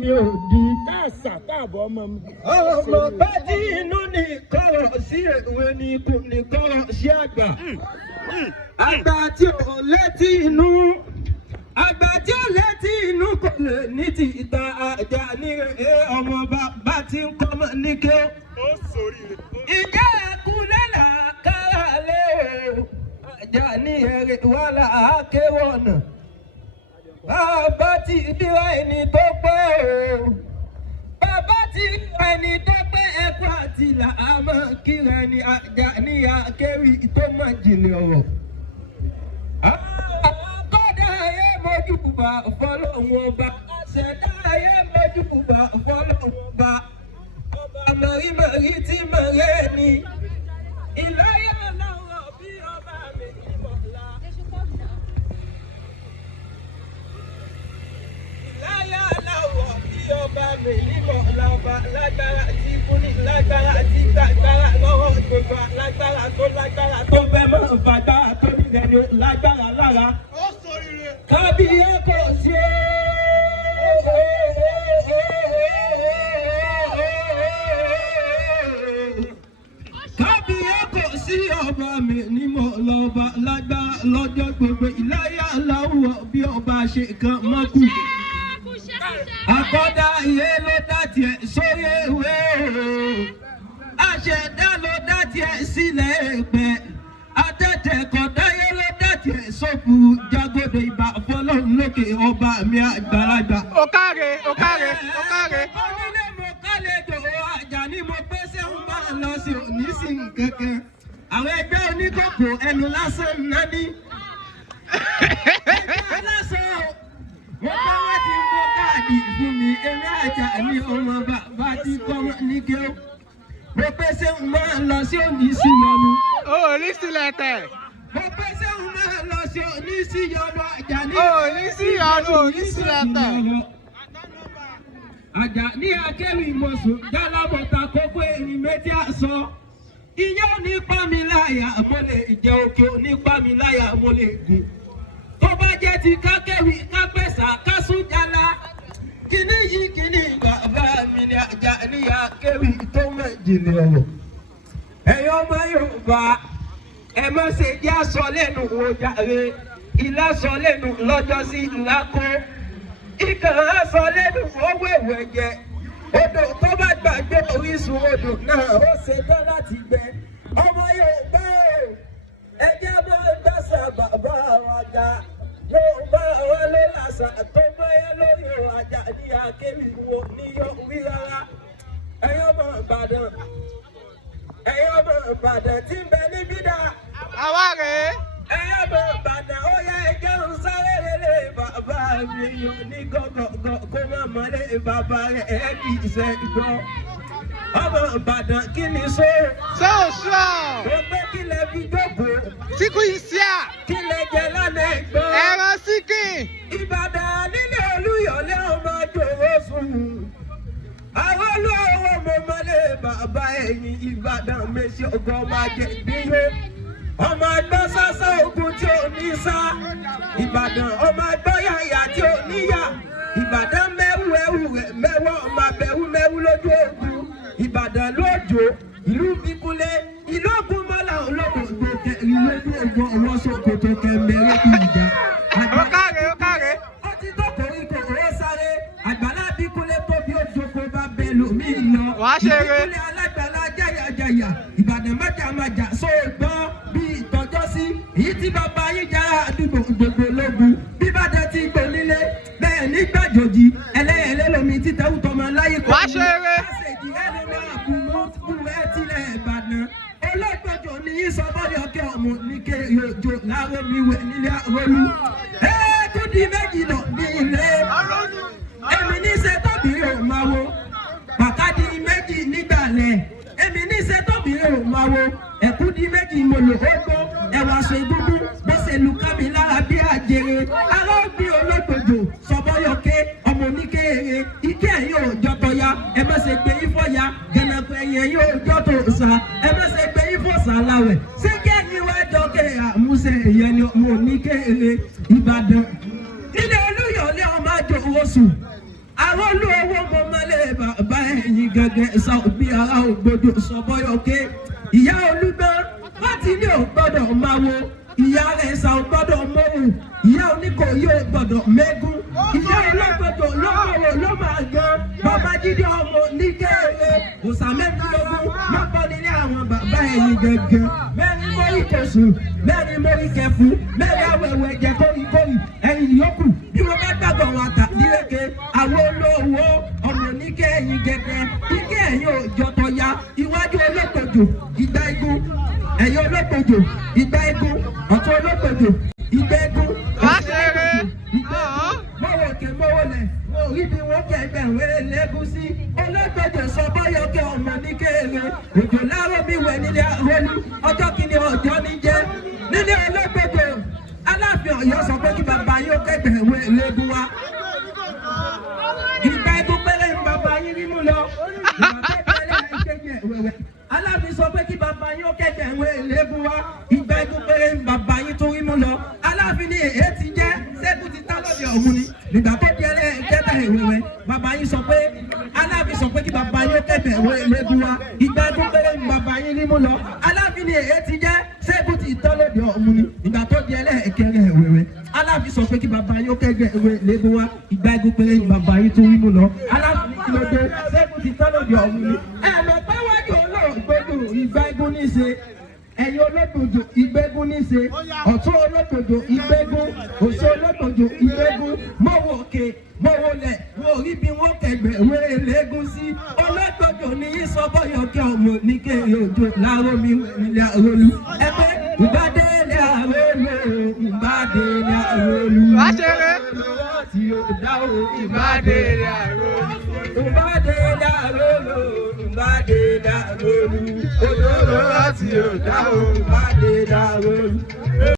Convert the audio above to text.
mi ò di. káàsà káàbọ̀ ọmọ mi. ọmọ bá tí inú ní kọ̀rọ̀ sí èwe ní kò ní kọ̀rọ̀ sí àgbà. àgbà tí ò létí inú àgbà tí ò létí inú kò lè ní ti ìta àjà ní ọmọ bá tí ń kọ́mọ ní ké. ìjà ẹ̀kú lẹ́la kára lé o àjà ní ẹ̀rẹ̀ wàhálà àkéwọ̀nà. bàbá ti dira ẹni tó pẹ́ o bàbá ti dira ẹni tó pẹ́ ẹ̀kọ́ àti ìlà àmọ́ kíra ẹni àjà ní akéwì tó máa jìnlẹ̀ ọ̀rọ̀. Akọ́dá ayé mọ́júbà fọlọ́hún ọba ṣẹ̀dá ayé mọ́júbà fọlọ́hún ọba ọba mọ̀rímọ̀rí tí mọ̀rẹ́ ni ìláyà lọ́wọ́ bí ọba mi ní mọ̀lá. Ìláyà lọ́wọ́ bí ọba mi ní mọ̀lá ọba lágbára tí fún ní lágbára tí gbàgbára lọ́wọ́ gbogbo lágbára tó fẹ́ mọ́ fàgbára tó nílẹ̀ ni lágbára lára. Kábíyé kò sí kábíyé kò sí ọba mi ní mo lọ́ba lágbára lọ́jọ́ gbogbo ìláyà láwùrọ̀ bí ọba ṣe kan mọ́kù. Àkọ́dá ayé ló dá tiẹ̀ sórí ewé àṣẹ̀dá ló dá tiẹ̀ sílẹ̀ ẹ̀pẹ̀ àtẹ̀tẹ̀ kọ̀dáyé ló dá tiẹ̀ sófù jágòdò ìbà fọlọ́run lókè ọba mi àgbàlagbà. Ó káre, ó káre, ó káre. Onílé mo kálejò àjà ni mo pé sẹ́hùn máa lọ sí òní sí kankan. Àwọn ẹgbẹ́ oníkókò ẹnu lásán náà ní. Ẹgbẹ́ lásán wọ́n bá wá ti ń bọ́ káàdì fún mi eré àjà ní ọmọ bàbá tí kọ́mọ ní kéw. Mo pé sẹ́hùn máa lọ sí òní sí yọnu. Ó ní sílẹ̀ tẹ̀. Mo pé sẹ́hùn máa lọ sí òní sí yọnu àjà ní. Ó ní sí yọnu, ó ní sílẹ̀ tẹ̀. Àjà ní akéwì mọ̀sùn jálábọ̀tà kókó erin méjì àsọ. Iyán ní pàmìláyà mo lè jẹ òkè ní pàmìláyà mo lè gùn. Tó bá jẹ́ ti kákéwì kápẹ́sà kásúnjálá. Kìíní yìí kìíní bàbá mi ní àjà ní akéwì tó méjìlélẹ̀ ọ̀rọ̀. Ẹ̀yin ọmọ Yorùbá ẹ má ṣe jẹ́ aṣọ lẹ́nu ojàre. Ilá sọ lẹ́nu lọ́jọ́ sí ńlá kó. Ìkàn aṣọ lẹ́nu owó ìwẹ̀ jẹ. Odò tó bá gbàgbé orísun odò náà ó ṣe tán láti gbẹ. Ọmọ Yorùbá o, ẹ jẹ́ bá gbàṣà bàbá wa ga. Yorùbá wa ló làṣà tó mọ́yẹ́ lórí àjà ní akéwì wo ní Yorùbá rárá. Ẹ̀yin ọmọ Ìbàdàn tí ń bẹ níbí dà. Àwa rèé. Ẹ̀yin ọmọ Ìbàdàn ó yẹ ẹjẹun sáré lélẹ̀ bàbá mi yọ ní gọ́gọ́gọ́ kó má mọ́lé bàbá rẹ̀ ẹ̀ kì í ṣe gbọ́. Ọmọ Ìbàdàn kí ni só? Sọ́ọ̀sọ́. Mo gbé kí lẹ fi jókòó. Síkú ìsíà. Kí lẹ jẹ lánàá ẹ̀gbọ́n? Ẹran síkìn. Ìbàdàn nílé Olúyọ̀lé ọmọ jòwó sùn. Àwọn olówó mo mọ́lé bàbá ẹ̀yìn Ìbàdàn méjì ọgọ́ máa jẹ ìdíyó. Ọmọ àgbọ̀ sásá ogun tí ò ní sá. Ìbàdàn ọmọ àgbọ̀ yàyà tí ò níyà. Ìbàdàn mẹ́wù ẹ̀wù rẹ̀ mẹ́wọ́ ọmọ abẹ́wù mẹ́wù lójú ogun. Ìbàdàn lójó ìlú Bíkúnlé ìlú Ògúnmọ́lá olóko gbòkè ìlú Ògùn ọwọ́ Sókótó kẹmẹrẹ ìjà. Ó káre, ó káre. Ó ti tó koríko ó sáré. Àgbàlá Bíkúnlé tóbi ó jókòó bá bẹ́ẹ̀ lómi lọ. Wàá ṣeré. Bíkúnlé alágbàlá jàyàjàyà. Ìbàdàn májàmájà sóògbọ́n bí ìtọ́jọ́ sí. Èyí tí bàbá yín jára àdúgbò gbogbo lógun. Bíbàdàn ti gbò nílé bẹ́ẹ̀ ní gbàjòjì. Ẹlẹ́yẹlé lomi títẹ̀ wùtọ́mọ láyé kọ́. Wàá ṣeré. Àṣejì ẹni máa kú mọ́ fúnrẹ́ tilẹ̀ Ìbàdàn. Olóògbòjò ní ìsọ̀bọ́dé ọkẹ́ ọmọ ní kéèyàn láàárọ̀ mi wẹ̀ nílé àrólú. Tún di méjì lọ ní ilé. Èmi ní ṣe tóbi ò máa wo. Pàkádì méjì nígbàlẹ̀. Èmi ní ṣe tóbi ò máa wo. Ẹ̀kú di méjì mo lò ó gbó. Ẹ̀wà ṣe dúdú bó ṣe lu kámi lára bí àjèrè. Ará ògbìn olóògbòjò sọ̀bọ́yọ̀ké ọmọ oníkéèrè. Ike ẹ̀yìn ò jọtọ̀ ya. Ẹ má ṣe gbé ifọ̀ ya. Gẹ̀nàpẹ̀ ẹ̀yìn ẹ̀yìn ò jọtọ̀ sà. Ẹ má ṣe gbé ifọ̀ sà láwẹ̀. Ṣé kí ẹ̀yin wá jọ ké àmúṣe ìyẹn ni ọmọ oníkéèrè Ìbàdàn. Ilé Olúyọ̀lé ọmọ àjò oṣù. àwọn olówó mọ́mọ́lé bàbá ẹ̀yìn gẹ́gẹ́ sọ bí ara ògbódò sọ bọ́yọ̀kẹ́ ìyá olúgbọ́n láti ilé ò gbọ́dọ̀ máa wo ìyá rẹ̀ sà ò gbọ́dọ̀ mọ́wò ìyá oníkòyí ò gbọ́dọ̀ mẹ́gún ìyá olóògbòdò lọ́wọ́ ló máa gan bàbá jíde ọmọ níkẹ́ẹ̀ẹ́ òsàmẹ́dúnlógún lọ́pọ̀ nílé àwọn bàbá ẹ̀yìn gẹ́gẹ́ mẹ́rin mórí kẹsùn mẹ́rin mórí kẹfù mẹ́rin awẹ̀wẹ̀ jẹ kórìkórì ẹ̀yìn yòókù bí wọ́n bá gbàgbọ́ wọn àtà nílẹ̀kẹ́ àwọn olówó ọmọ níkẹ́ ẹ̀yìn gẹ́gẹ́ níkẹ́ ẹ̀yìn òjò tó ya iwájú olóògbòdò ìgbà igun ẹ̀yìn olóògbòdò ìgbà igun ọ̀tún olóògbòdò ìgbà igun mọ́wọ́ òkè mọ́wọ́ lẹ̀ wọ́n rí bí wọ́n kẹgbẹ́ wẹ́rẹ́ lẹ́gùn sí olóògbòdò sọ bọ́yọ̀kẹ́ ọmọ ní kéèrè òjò láàárọ̀ mi wẹ̀ nílé àrólú ọjọ́ kìíní ọjọ́ ní jẹ́ nílé olóògbòdò aláàfin Ọ̀yọ́ sọ pé kí bàbá yóò kẹgbẹ́ wẹ́rẹ́ lẹ́gùn wa ìgbà igun péré ń bàbá yín nínú lọ aláàfin sọ pé kí bàbá yóò kẹgbẹ́ wẹ́rẹ́ lẹ́gùn wa ìgbà igun péré ń bàbá yín tó rí mú lọ aláàfin ní èyí ti jẹ́ sẹ́kù ti tá lọ́dẹ ọ̀hún ni nígbà tó di ẹlẹ́ẹ̀kẹta ìwéwẹ́ bàbá yín sọ pé aláàfin sọ pé kí bàbá yín kẹfẹ́ lẹ́gùn wa ìgbà ẹgbẹ́ péré ní bàbá yín ní mú lọ aláàfin ní èyí ti jẹ́ sẹ́kù ti tá lọ́dẹ ọ̀hún ni nígbà tó di ẹlẹ́ẹ̀kẹrẹ ìwéwẹ́ aláàfin sọ pé kí bàbá yín kẹfẹ́ lẹ́gùn wa ìgbà ẹgbẹ́ péré ní bàbá yín tó rí mú lọ aláàfin kí ló dé sẹ́kù ti tá lọ́dẹ ọ̀hún ni ẹ̀mẹ̀pẹ́wájú olóògbé ìgbà ẹgbẹ́ ní ṣe ẹ̀yin olóògbòdò ìgbégún níṣe ọ̀tún olóògbòdò ìgbégún òsì olóògbòdò ìgbégún mọ́wọ́ òkè mọ́wọ́ lẹ̀ wọ́n rí bí wọ́n kẹgbẹ́ wọ́n elégún sí olóògbòdò ní yí sọ bọ́yọ̀kẹ́ ọmọ ní kéèrè òjò láàárọ̀ mi nílẹ̀ àrólú ẹgbẹ́ ìbádé ilẹ̀ àrólú ìbádé ilẹ̀ àrólú tí ó dá o ìbádé ilẹ̀ àrólú ìbádé ilẹ̀ àrólú ìbádé ilẹ̀ àrólú odò láti ó dá o ìbádé ilẹ̀ àrólú.